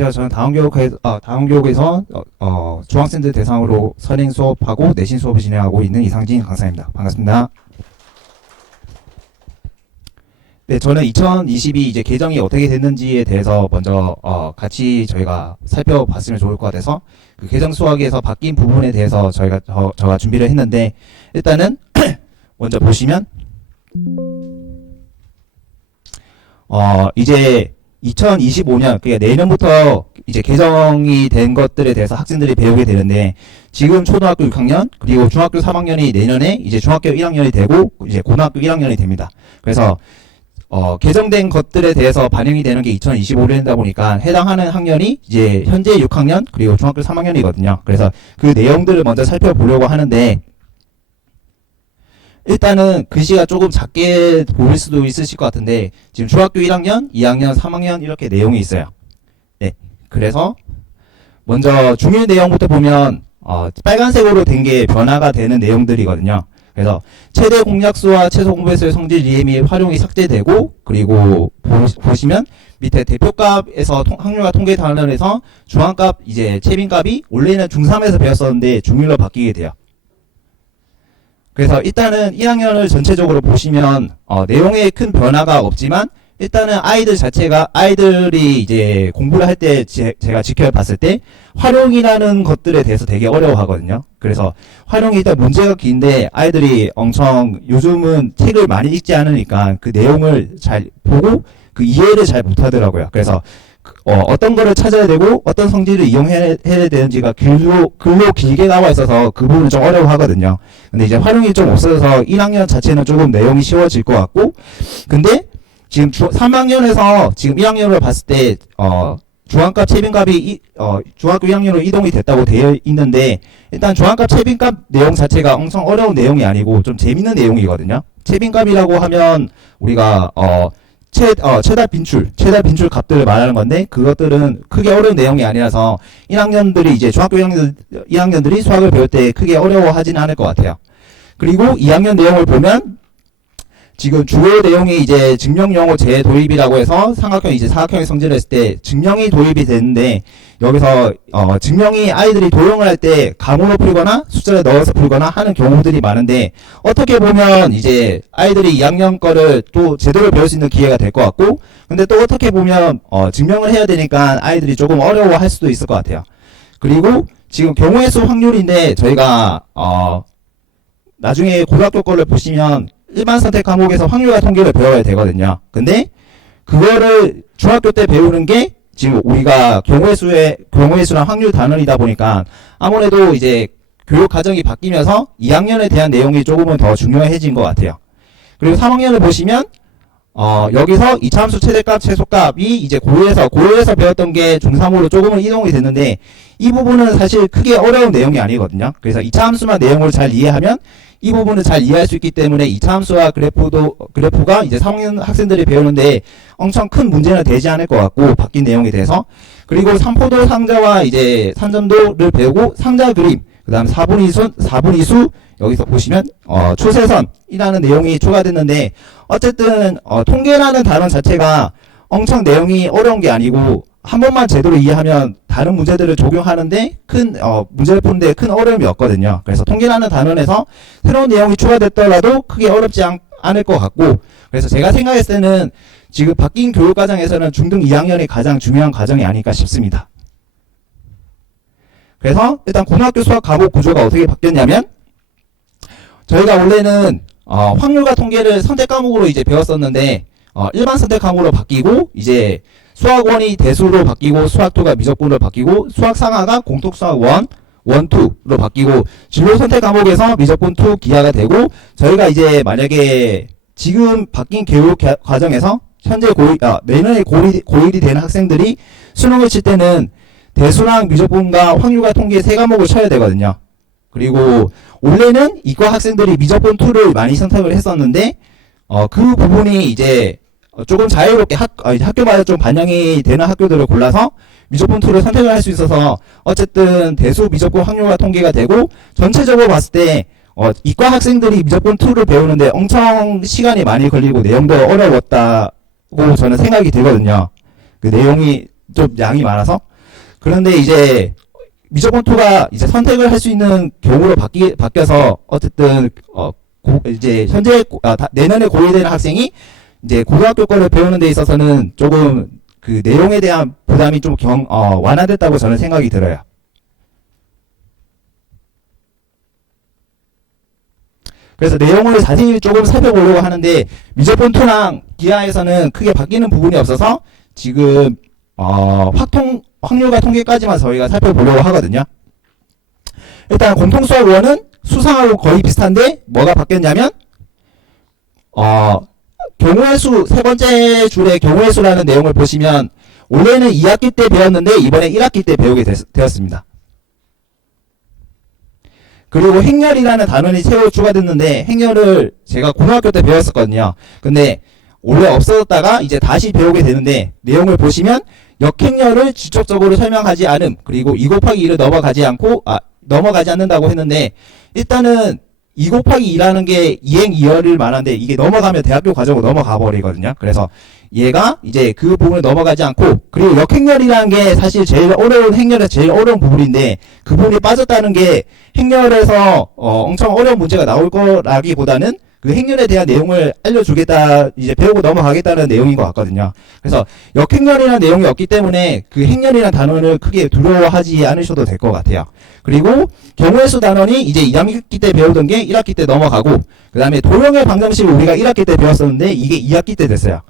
안녕하세요. 저는 다운교육에서 중학생들 대상으로 선행 수업하고 내신 수업을 진행하고 있는 이상진 강사입니다. 반갑습니다. 네, 저는 2022 이제 개정이 어떻게 됐는지에 대해서 먼저 같이 저희가 살펴봤으면 좋을 것 같아서 그 개정 수학에서 바뀐 부분에 대해서 저가 준비를 했는데, 일단은 먼저 보시면 이제 2025년, 그러니까 내년부터 이제 개정이 된 것들에 대해서 학생들이 배우게 되는데, 지금 초등학교 6학년, 그리고 중학교 3학년이 내년에 이제 중학교 1학년이 되고, 이제 고등학교 1학년이 됩니다. 그래서, 개정된 것들에 대해서 반영이 되는 게 2025년이다 보니까 해당하는 학년이 이제 현재 6학년, 그리고 중학교 3학년이거든요. 그래서 그 내용들을 먼저 살펴보려고 하는데, 일단은 글씨가 조금 작게 보일 수도 있으실 것 같은데, 지금 중학교 1학년, 2학년, 3학년 이렇게 내용이 있어요. 네. 그래서 먼저 중요 내용부터 보면 빨간색으로 된 게 변화가 되는 내용들이거든요. 그래서 최대 공약수와 최소 공배수의 성질 이해 및 활용이 삭제되고, 그리고 보시면 밑에 대표값에서 확률과 통계 단원에서 중앙값 이제 채빈값이 원래는 중3에서 배웠었는데 중1로 바뀌게 돼요. 그래서 일단은 1학년을 전체적으로 보시면 내용에 큰 변화가 없지만, 일단은 아이들이 이제 공부를 할 때 제가 지켜봤을 때 활용이라는 것들에 대해서 되게 어려워하거든요. 그래서 활용이 일단 문제가 긴데, 아이들이 엄청 요즘은 책을 많이 읽지 않으니까 그 내용을 잘 보고 그 이해를 잘 못하더라고요. 그래서 어떤 거를 찾아야 되고 어떤 성질을 이용해야 되는지가 글로 길게 나와 있어서 그 부분을 좀 어려워하거든요. 근데 이제 활용이 좀 없어서 1학년 자체는 조금 내용이 쉬워질 것 같고, 근데 지금 3학년에서 지금 1학년으로 봤을 때 중앙값 채빈값이 중학교 1학년으로 이동이 됐다고 되어 있는데, 일단 중앙값 채빈값 내용 자체가 엄청 어려운 내용이 아니고 좀 재밌는 내용이거든요. 채빈값이라고 하면 우리가 최다 빈출 값들을 말하는 건데, 그것들은 크게 어려운 내용이 아니라서 1학년들이 이제 중학교 1학년들이 수학을 배울 때 크게 어려워하지는 않을 것 같아요. 그리고 2학년 내용을 보면 지금 주요 내용이 이제 증명용어 재도입이라고 해서 삼각형 이제 사각형의 성질을 했을 때 증명이 도입이 되는데, 여기서 증명이 아이들이 도형을 할 때 감으로 풀거나 숫자를 넣어서 풀거나 하는 경우들이 많은데, 어떻게 보면 이제 아이들이 2학년 거를 또 제대로 배울 수 있는 기회가 될 것 같고, 근데 또 어떻게 보면 증명을 해야 되니까 아이들이 조금 어려워할 수도 있을 것 같아요. 그리고 지금 경우의 수 확률인데, 저희가 나중에 고등학교 거를 보시면 일반 선택 과목에서 확률과 통계를 배워야 되거든요. 근데 그거를 중학교 때 배우는 게 지금 우리가 경우의 수랑 확률 단원이다 보니까 아무래도 이제 교육 과정이 바뀌면서 2학년에 대한 내용이 조금은 더 중요해진 것 같아요. 그리고 3학년을 보시면 여기서 이차함수 최대값, 최소값이 이제 고일에서 배웠던 게 중3으로 조금은 이동이 됐는데, 이 부분은 사실 크게 어려운 내용이 아니거든요. 그래서 이차함수만 내용을 잘 이해하면 이 부분을 잘 이해할 수 있기 때문에 이차함수와 그래프가 이제 3학년 학생들이 배우는데 엄청 큰 문제는 되지 않을 것 같고, 바뀐 내용에 대해서. 그리고 삼포도 상자와 이제 산점도를 배우고, 상자 그림, 그 다음 4분위수, 여기서 보시면 초세선이라는 내용이 추가됐는데, 어쨌든 통계라는 단원 자체가 엄청 내용이 어려운 게 아니고, 한 번만 제대로 이해하면 다른 문제들을 적용하는데 문제를 푸는데 큰 어려움이 없거든요. 그래서 통계라는 단원에서 새로운 내용이 추가됐더라도 크게 어렵지 않을 것 같고, 그래서 제가 생각했을 때는 지금 바뀐 교육 과정에서는 중등 2학년이 가장 중요한 과정이 아닐까 싶습니다. 그래서 일단 고등학교 수학 과목 구조가 어떻게 바뀌었냐면, 저희가 원래는 확률과 통계를 선택 과목으로 이제 배웠었는데, 일반 선택 과목으로 바뀌고, 이제 수학원이 대수로 바뀌고, 수학2가 미적분으로 바뀌고, 수학상하가 공통수학 1, 2로 바뀌고, 진로 선택 과목에서 미적분 2 기하가 되고, 저희가 이제 만약에 지금 바뀐 교육 과정에서 현재 내년에 고1이 되는 학생들이 수능을 칠 때는 대수랑 미적분과 확률과 통계 3과목을 쳐야 되거든요. 그리고 원래는 이과 학생들이 미적분 2를 많이 선택을 했었는데, 그 부분이 이제 조금 자유롭게 학교마다 좀 반영이 되는 학교들을 골라서 미적분 2를 선택을 할 수 있어서 어쨌든 대수, 미적분, 확률과 통계가 되고, 전체적으로 봤을 때 이과 학생들이 미적분 2를 배우는데 엄청 시간이 많이 걸리고 내용도 어려웠다고 저는 생각이 들거든요. 그 내용이 좀 양이 많아서. 그런데 이제 미적분 2가 이제 선택을 할 수 있는 경우로 바뀌어서 어쨌든 이제 현재 내년에 고1 되는 학생이 이제 고등학교 거를 배우는 데 있어서는 조금 그 내용에 대한 부담이 좀 완화됐다고 저는 생각이 들어요. 그래서 내용을 자세히 조금 살펴보려고 하는데 미적분 2랑 기하에서는 크게 바뀌는 부분이 없어서 지금 확률과 통계까지만 저희가 살펴보려고 하거든요. 일단 공통수학 1은 수상하고 거의 비슷한데 뭐가 바뀌었냐면 경우의 수, 세 번째 줄의 경우의 수라는 내용을 보시면 원래는 2학기 때 배웠는데 이번에 1학기 때 배우게 되었습니다. 그리고 행렬이라는 단원이 새로 추가됐는데 행렬을 제가 고등학교 때 배웠었거든요. 근데 원래 없어졌다가 이제 다시 배우게 되는데 내용을 보시면 역행렬을 직접적으로 설명하지 않음, 그리고 2 곱하기 2를 넘어가지 않는다고 했는데 일단은 2 곱하기 2라는 게 이행 이어를 말하는데 이게 넘어가면 대학교 과정으로 넘어가 버리거든요. 그래서 얘가 이제 그 부분을 넘어가지 않고, 그리고 역행렬이라는 게 사실 제일 어려운, 행렬에서 제일 어려운 부분인데 그 부분이 빠졌다는 게 행렬에서 엄청 어려운 문제가 나올 거라기보다는 그 행렬에 대한 내용을 알려주겠다, 이제 배우고 넘어가겠다는 내용인 것 같거든요. 그래서 역행렬이라는 내용이 없기 때문에 그 행렬이라는 단원을 크게 두려워하지 않으셔도 될 것 같아요. 그리고 경우의 수 단원이 이제 2학기 때 배우던 게 1학기 때 넘어가고, 그 다음에 도형의 방정식을 우리가 1학기 때 배웠었는데 이게 2학기 때 됐어요.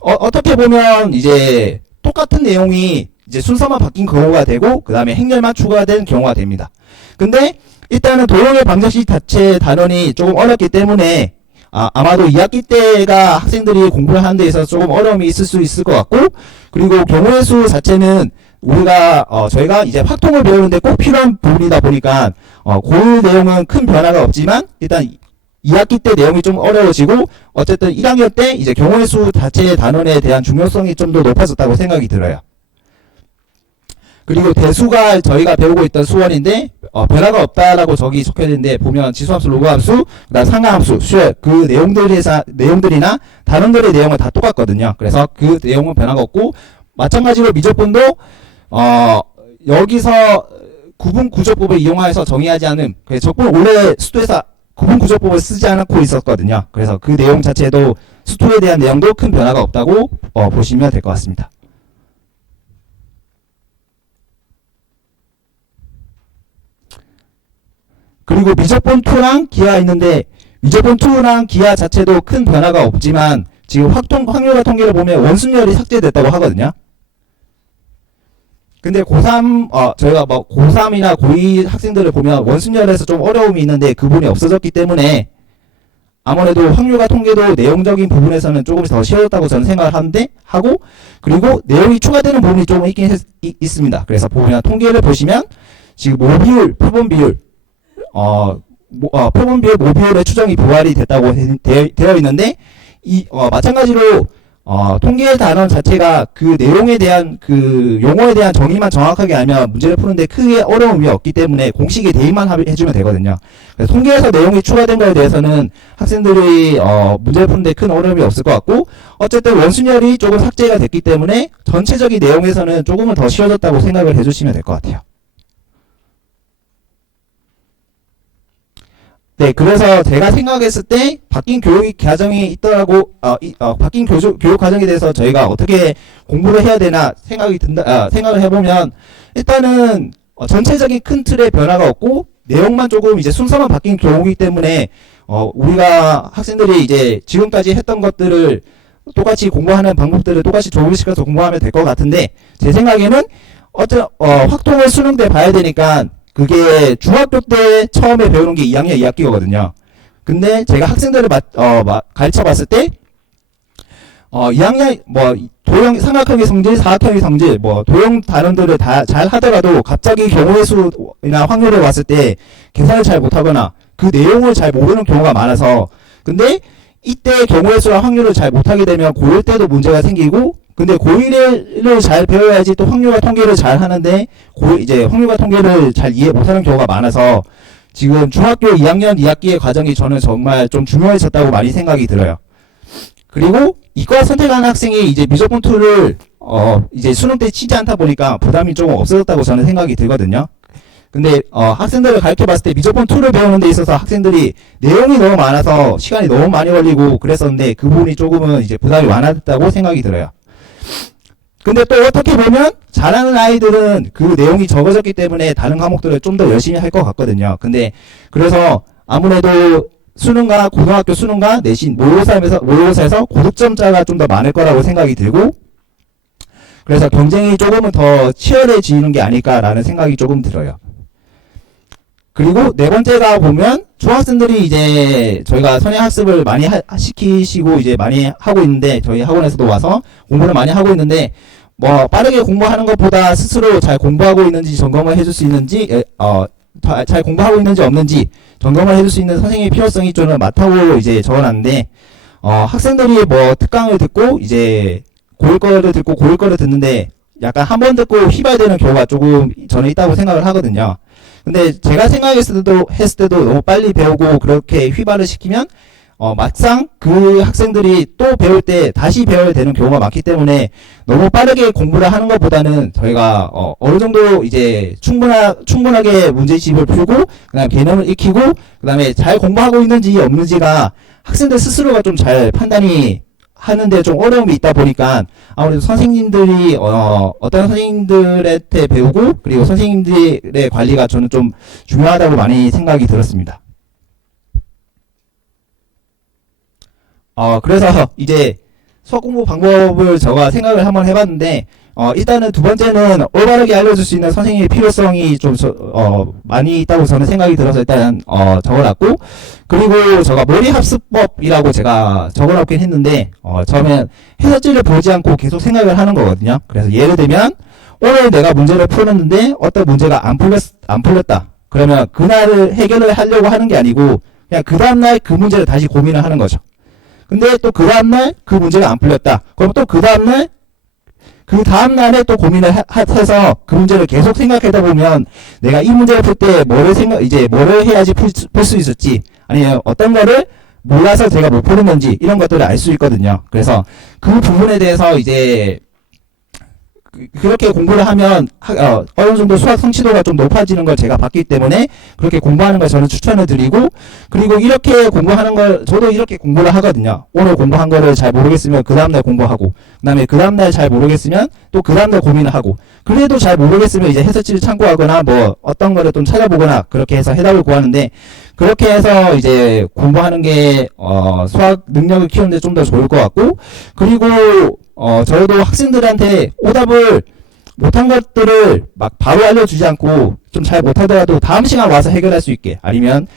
어떻게 보면 이제 똑같은 내용이 이제 순서만 바뀐 경우가 되고 그 다음에 행렬만 추가된 경우가 됩니다. 근데 일단은 도형의 방정식 자체 단원이 조금 어렵기 때문에 아마도 2학기 때가 학생들이 공부를 하는 데 있어서 조금 어려움이 있을 수 있을 것 같고, 그리고 경우의 수 자체는 우리가 저희가 이제 확통을 배우는데 꼭 필요한 부분이다 보니까 그 내용은 큰 변화가 없지만 일단 2학기 때 내용이 좀 어려워지고 어쨌든 1학년 때 이제 경우의 수 자체의 단원에 대한 중요성이 좀 더 높아졌다고 생각이 들어요. 그리고 대수가 저희가 배우고 있던 수원인데 변화가 없다라고 저기 적혀있는데 보면 지수함수, 로그함수, 그다음 상하함수, 수열 그 내용들이나 단원들의 내용은 다 똑같거든요. 그래서 그 내용은 변화가 없고, 마찬가지로 미적분도 여기서 구분 구조법을 이용하여서 정의하지 않음. 적분 원래 수투에서 구분 구조법을 쓰지 않고 있었거든요. 그래서 그 내용 자체도 수투에 대한 내용도 큰 변화가 없다고 보시면 될 것 같습니다. 그리고 미적분 2랑 기하 있는데 미적분 2랑 기하 자체도 큰 변화가 없지만 지금 확률과 통계를 보면 원순열이 삭제됐다고 하거든요. 근데 고3 저희가 뭐 고3이나 고2 학생들을 보면 원순열에서 좀 어려움이 있는데 그 부분이 없어졌기 때문에 아무래도 확률과 통계도 내용적인 부분에서는 조금씩 더 쉬워졌다고 저는 생각을 하고, 그리고 내용이 추가되는 부분이 좀 있습니다. 그래서 보면 통계를 보시면 지금 모비율, 표본 비율 표본 비율, 모비율의 추정이 부활이 됐다고 되어 있는데 마찬가지로 통계 단원 자체가 그 내용에 대한 그 용어에 대한 정의만 정확하게 알면 문제를 푸는데 크게 어려움이 없기 때문에 공식에 대입만 해주면 되거든요. 그래서 통계에서 내용이 추가된 거에 대해서는 학생들이 문제를 푸는데 큰 어려움이 없을 것 같고, 어쨌든 원순열이 조금 삭제가 됐기 때문에 전체적인 내용에서는 조금은 더 쉬워졌다고 생각을 해주시면 될 것 같아요. 네, 그래서 제가 생각했을 때 바뀐 교육 과정이 있더라고, 바뀐 교육 과정에 대해서 저희가 어떻게 공부를 해야 되나 생각을 해보면, 일단은 전체적인 큰 틀의 변화가 없고 내용만 조금 이제 순서만 바뀐 경우이기 때문에 우리가 학생들이 이제 지금까지 했던 것들을 똑같이 공부하는 방법들을 똑같이 조금씩해서 공부하면 될 것 같은데, 제 생각에는 확통을 수능 때 봐야 되니까 그게 중학교 때 처음에 배우는 게 2학년 2학기거든요. 근데 제가 학생들을 가르쳐 봤을 때 2학년 도형 삼각형의 성질, 사각형의 성질, 도형 단원들을 다 잘 하더라도 갑자기 경우의 수나 확률을 왔을 때 계산을 잘 못하거나 그 내용을 잘 모르는 경우가 많아서, 근데 이때 경우의 수와 확률을 잘 못하게 되면 고1 때도 문제가 생기고, 근데 고1을 잘 배워야지 또 확률과 통계를 잘 하는데 이제 확률과 통계를 잘 이해 못하는 경우가 많아서 지금 중학교 2학년 2학기의 과정이 저는 정말 좀 중요해졌다고 많이 생각이 들어요. 그리고 이과 선택하는 학생이 이제 미적분 2를 이제 수능 때 치지 않다 보니까 부담이 조금 없어졌다고 저는 생각이 들거든요. 근데 학생들을 가르쳐 봤을 때 미적분 2를 배우는 데 있어서 학생들이 내용이 너무 많아서 시간이 너무 많이 걸리고 그랬었는데 그 부분이 조금은 이제 부담이 완화됐다고 생각이 들어요. 근데 또 어떻게 보면 잘하는 아이들은 그 내용이 적어졌기 때문에 다른 과목들을 좀 더 열심히 할 것 같거든요. 근데 그래서 아무래도 수능과 고등학교 수능과 내신 모의고사에서 고득점자가 좀 더 많을 거라고 생각이 들고, 그래서 경쟁이 조금은 더 치열해지는 게 아닐까라는 생각이 조금 들어요. 그리고 네 번째가 보면 중학생들이 이제 저희가 선행학습을 많이 시키시고 이제 많이 하고 있는데, 저희 학원에서도 와서 공부를 많이 하고 있는데, 뭐 빠르게 공부하는 것보다 스스로 잘 공부하고 있는지 점검을 해줄 수 있는지, 잘 공부하고 있는지 없는지 점검을 해줄 수 있는 선생님의 필요성이 좀 많다고 이제 적어놨는데, 학생들이 뭐 특강을 듣고 이제 고일 거를 듣고 고일 거를 듣는데 약간 한 번 듣고 휘발되는 경우가 조금 저는 있다고 생각을 하거든요. 근데 제가 생각했을 때도 너무 빨리 배우고 그렇게 휘발을 시키면 막상 그 학생들이 또 배울 때 다시 배워야 되는 경우가 많기 때문에 너무 빠르게 공부를 하는 것보다는 저희가 어느 정도 이제 충분하게 문제집을 풀고 그다음 개념을 익히고 그다음에 잘 공부하고 있는지 없는지가 학생들 스스로가 좀 잘 판단이 하는데 좀 어려움이 있다 보니까 아무래도 선생님들이 어떤 선생님들한테 배우고 그리고 선생님들의 관리가 저는 좀 중요하다고 많이 생각이 들었습니다. 그래서 이제 수학 공부 방법을 제가 생각을 한번 해봤는데, 일단은 두 번째는 올바르게 알려줄 수 있는 선생님의 필요성이 좀 많이 있다고 저는 생각이 들어서 일단 적어놨고, 그리고 제가 머리합습법이라고 제가 적어놓긴 했는데, 처음엔 해설지를 보지 않고 계속 생각을 하는 거거든요. 그래서 예를 들면 오늘 내가 문제를 풀었는데 어떤 문제가 안 풀렸다. 그러면 그날을 해결을 하려고 하는 게 아니고 그냥 그 다음날 그 문제를 다시 고민을 하는 거죠. 근데 또 그 다음날 그 문제가 안 풀렸다. 그럼 또 그 다음날에 또 고민을 해서 그 문제를 계속 생각하다 보면 내가 이 문제를 풀 때 뭐를 해야지 풀 수 있을지, 아니면 어떤 거를 몰라서 제가 못 푸는 건지 이런 것들을 알 수 있거든요. 그래서 그 부분에 대해서 이제 그렇게 공부를 하면 어느 정도 수학 성취도가 좀 높아지는 걸 제가 봤기 때문에 그렇게 공부하는 걸 저는 추천을 드리고, 그리고 이렇게 공부하는 걸 저도 이렇게 공부를 하거든요. 오늘 공부한 거를 잘 모르겠으면 그 다음날 공부하고, 그 다음에 그 다음날 잘 모르겠으면 또 그 다음날 고민을 하고, 그래도 잘 모르겠으면 이제 해설지를 참고하거나 뭐 어떤 거를 좀 찾아보거나 그렇게 해서 해답을 구하는데, 그렇게 해서 이제 공부하는 게 수학 능력을 키우는데 좀 더 좋을 것 같고, 그리고 저희도 학생들한테 오답을 못한 것들을 막 바로 알려주지 않고 좀 잘 못하더라도 다음 시간 와서 해결할 수 있게, 아니면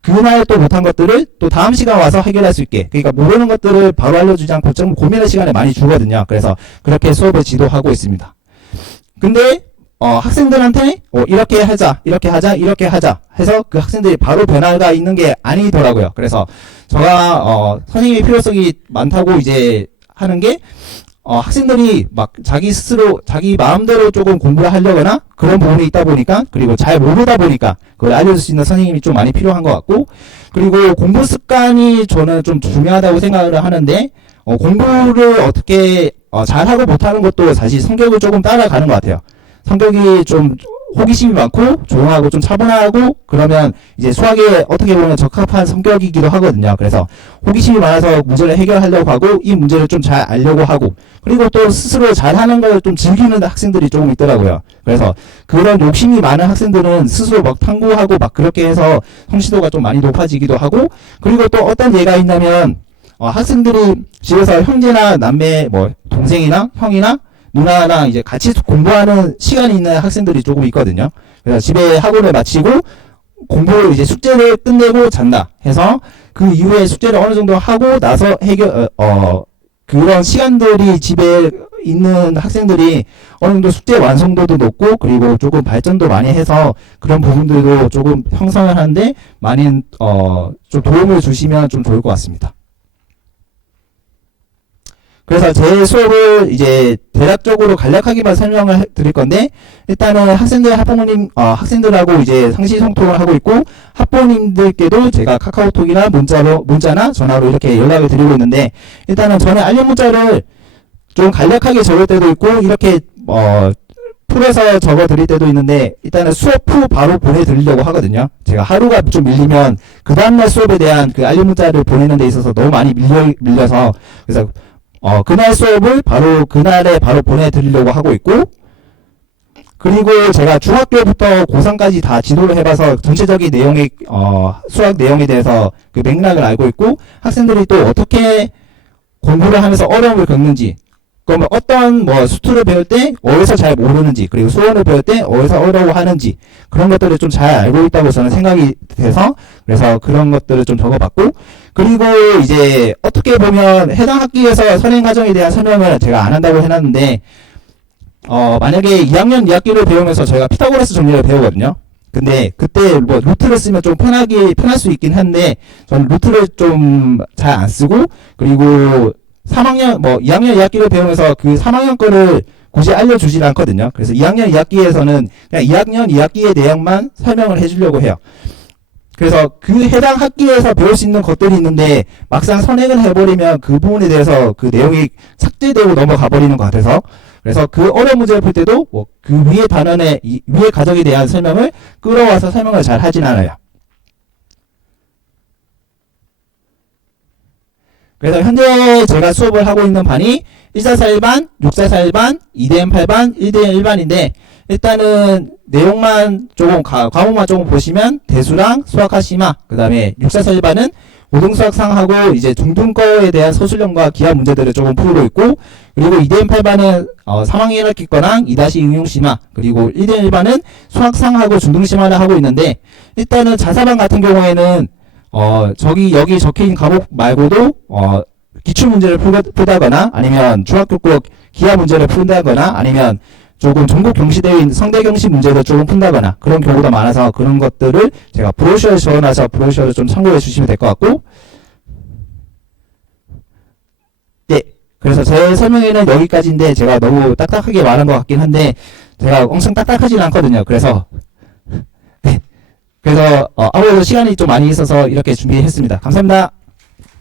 그날 또 못한 것들을 또 다음 시간 와서 해결할 수 있게, 그러니까 모르는 것들을 바로 알려주지 않고 좀 고민할 시간을 많이 주거든요. 그래서 그렇게 수업을 지도하고 있습니다. 근데 학생들한테 이렇게 하자 해서 그 학생들이 바로 변화가 있는 게 아니더라고요. 그래서 제가 선생님의 필요성이 많다고 이제 하는 게 학생들이 막 자기 스스로 자기 마음대로 조금 공부를 하려거나 그런 부분이 있다 보니까, 그리고 잘 모르다 보니까 그걸 알려줄 수 있는 선생님이 좀 많이 필요한 것 같고, 그리고 공부 습관이 저는 좀 중요하다고 생각을 하는데, 공부를 어떻게 잘하고 못하는 것도 사실 성격을 조금 따라가는 것 같아요. 성격이 좀 호기심이 많고 조용하고 좀 차분하고 그러면 이제 수학에 어떻게 보면 적합한 성격이기도 하거든요. 그래서 호기심이 많아서 문제를 해결하려고 하고 이 문제를 좀 잘 알려고 하고, 그리고 또 스스로 잘하는 걸 좀 즐기는 학생들이 조금 있더라고요. 그래서 그런 욕심이 많은 학생들은 스스로 막 탐구하고 막 그렇게 해서 성취도가 좀 많이 높아지기도 하고, 그리고 또 어떤 예가 있냐면 학생들이 집에서 형제나 남매 뭐 동생이나 형이나 누나랑 이제 같이 공부하는 시간이 있는 학생들이 조금 있거든요. 그래서 집에 학원을 마치고 공부를 이제 숙제를 끝내고 잔다 해서 그 이후에 숙제를 어느 정도 하고 나서 그런 시간들이 집에 있는 학생들이 어느 정도 숙제 완성도도 높고 그리고 조금 발전도 많이 해서 그런 부분들도 조금 형성을 하는데 많이 좀 도움을 주시면 좀 좋을 것 같습니다. 그래서 제 수업을 이제 대략적으로 간략하게만 설명을 드릴 건데, 일단은 학생들하고 이제 상시소통을 하고 있고, 학부모님들께도 제가 카카오톡이나 문자나 전화로 이렇게 연락을 드리고 있는데, 일단은 전에 알림 문자를 좀 간략하게 적을 때도 있고 이렇게 풀에서 적어 드릴 때도 있는데 일단은 수업 후 바로 보내드리려고 하거든요. 제가 하루가 좀 밀리면 그 다음날 수업에 대한 그 알림 문자를 보내는 데 있어서 너무 많이 밀려서 그래서 그날 수업을 바로 그날에 바로 보내드리려고 하고 있고, 그리고 제가 중학교부터 고3까지 다 지도를 해봐서 전체적인 내용의 수학 내용에 대해서 그 맥락을 알고 있고, 학생들이 또 어떻게 공부를 하면서 어려움을 겪는지, 그러면 어떤 수투를 배울 때 어디서 잘 모르는지, 그리고 수원을 배울 때 어디서 어려워하는지 그런 것들을 좀 잘 알고 있다고 저는 생각이 돼서 그래서 그런 것들을 좀 적어봤고, 그리고 이제 어떻게 보면 해당 학기에서 선행 과정에 대한 설명을 제가 안 한다고 해놨는데 만약에 2학년 2학기를 배우면서 저희가 피타고라스 정리를 배우거든요. 근데 그때 루트를 쓰면 좀 편할 수 있긴 한데 저는 루트를 좀 잘 안 쓰고, 그리고 3학년 2학년 2학기를 배우면서 그 3학년 거를 굳이 알려주질 않거든요. 그래서 2학년 2학기에서는 그냥 2학년 2학기의 내용만 설명을 해주려고 해요. 그래서 그 해당 학기에서 배울 수 있는 것들이 있는데 막상 선행을 해버리면 그 부분에 대해서 그 내용이 삭제되고 넘어가 버리는 것 같아서, 그래서 그 어려운 문제를 풀 때도 그 위의 단원의 위의 가정에 대한 설명을 끌어와서 설명을 잘 하진 않아요. 그래서 현재 제가 수업을 하고 있는 반이 144 1반, 644 1반, 2대N 8반, 1대N 1반인데 일단은 내용만 조금 과목만 조금 보시면 대수랑 수학하시마, 그 다음에 644 1반은 고등수학상하고 이제 중등거에 대한 서술형과 기하 문제들을 조금 풀고 있고, 그리고 2대N 8반은 3학년 1학기 거랑 2-2 응용심화, 그리고 1대N 1반은 수학상하고 중등심화를 하고 있는데, 일단은 자사반 같은 경우에는 여기 적힌 과목 말고도 기출문제를 풀다거나 아니면 중학교급 기하 문제를 푼다거나 아니면 조금 전국 경시대회인 성대경시 문제도 조금 푼다거나 그런 경우가 많아서 그런 것들을 제가 브로셔를 적어놔서 브로셔를 좀 참고해 주시면 될 것 같고, 네, 그래서 제 설명에는 여기까지인데 제가 너무 딱딱하게 말한 것 같긴 한데 제가 엄청 딱딱하진 않거든요. 그래서 네, 그래서 아무래도 시간이 좀 많이 있어서 이렇게 준비했습니다. 감사합니다.